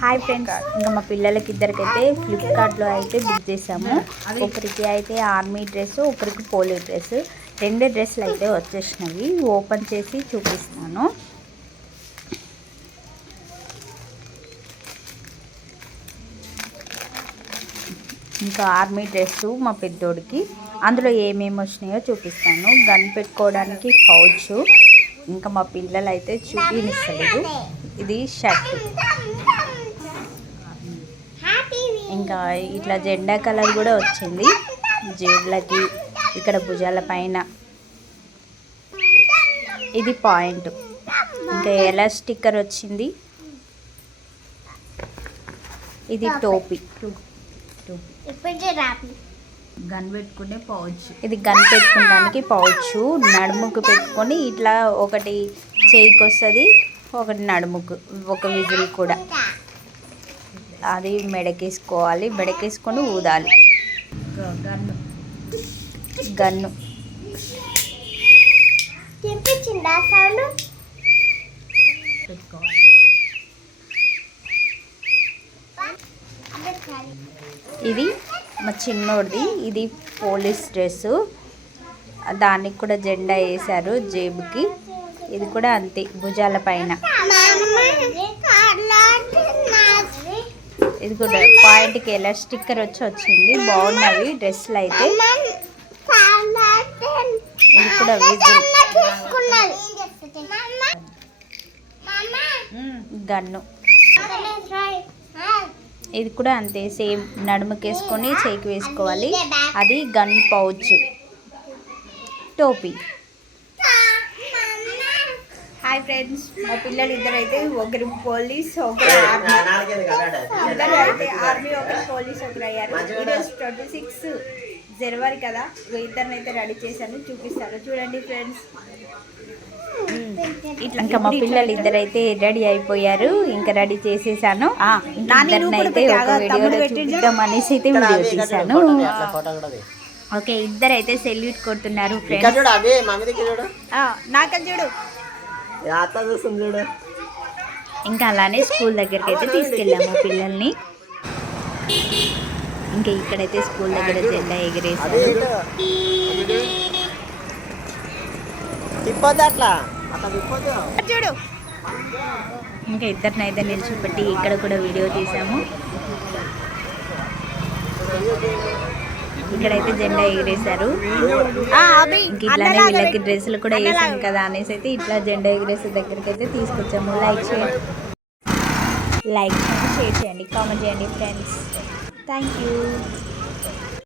Hi friends ఇంకా మా పిల్లలకి ఇద్దరికైతే ఫ్లిప్కార్ట్లో అయితే బుక్ చేసాము ఒకరికి అయితే ఆర్మీ డ్రెస్ ఒకరికి పోలీ డ్రెస్ రెండు డ్రెస్సులు అయితే వచ్చేసినవి. ఓపెన్ చేసి చూపిస్తాను. ఇంకా ఆర్మీ డ్రెస్సు మా పెద్దోడికి. అందులో ఏమేమి వచ్చినాయో చూపిస్తాను. గన్ పెట్టుకోవడానికి పౌచ్ ఇంకా మా పిల్లలు అయితే చూపించలేదు ఇది షర్ట్ ఇంకా ఇట్లా జెండా కలర్ కూడా వచ్చింది. జేబులకి ఇక్కడ భుజాల పైన. ఇది పాయింట్. ఇంకా ఎలా స్టిక్కర్ వచ్చింది? ఇది టోపీ. గన్ పెట్టుకునే పౌచ్. ఇది గన్ పెట్టుకోవడానికి పౌచ్. నడుముకు పెట్టుకొని ఇట్లా ఒకటి చేయికి వస్తుంది ఒకటి నడుముకు ఒక విజిల్ కూడా. అది మెడకేసుకోవాలి. మెడకేసుకొని ఊదాలి. గన్ను. గన్ను పెట్టుకోవాలి ఇది మా చిన్నోడిది. ఇది పోలీస్ డ్రెస్సు. దానికి కూడా జెండా వేశారు జేబుకి. ఇది కూడా అంతే భుజాల పైన. ఇది కూడా పాయింట్కి ఎలా స్టిక్కర్ వచ్చి వచ్చింది. బాగున్నవి డ్రెస్సులు అయితే. ఇది కూడా గన్ను. ఇది కూడా అంతే సేమ్ నడుముకేసుకొని చేయికి వేసుకోవాలి. అది గన్ పౌచ్. టోపీ. హాయ్ ఫ్రెండ్స్ మా పిల్లలు ఇద్దరు అయితే ఒకరు పోలీస్ ఒకరు ఆర్మీ ఇద్దరు అయితే ఆర్మీ ఒకరు పోలీస్ ఒకరు అయ్యారు. ఈరోజు ట్వంటీ సిక్స్ జనవరి కదా. ఇద్దరిని అయితే రెడీ చేశాను చూపిస్తాను. చూడండి ఫ్రెండ్స్ ఇట్లా ఇంకా మా పిల్లలు ఇద్దరైతే రెడీ అయిపోయారు. ఇంకా రెడీ చేసేసాను. ఇద్దరిని అయితే ఒక వీడియోలో చూపిద్దాం అనేసి అయితే వీడియో ఓకే అయితే సెల్యూట్ కొడుతున్నారు ఇక్కడ ఫ్రెండ్స్ చూడు అవి మమ్మీ దగ్గర చూడు. నాకని చూడు. ఇంకా అలానే స్కూల్ దగ్గరికి అయితే తీసుకెళ్ళాము పిల్లల్ని. ఇంకా ఇక్కడైతే స్కూల్ దగ్గర జెండా ఎగిరేసారు చూడు. ఇంకా ఇద్దరిని అయితే నిలిచిపెట్టి ఇక్కడ కూడా వీడియో తీసాము. ఇక్కడైతే జెండా ఎగిరేశారు. ఇంక ఇట్లానే వీళ్ళకి డ్రెస్సులు కూడా వేసాం కదా అనేసి అయితే ఇట్లా జెండా ఎగిరేసే దగ్గరికి అయితే తీసుకొచ్చాము. లైక్ చేయండి. లైక్ చేయండి షేర్ చేయండి కామెంట్ చేయండి ఫ్రెండ్స్ థ్యాంక్ యూ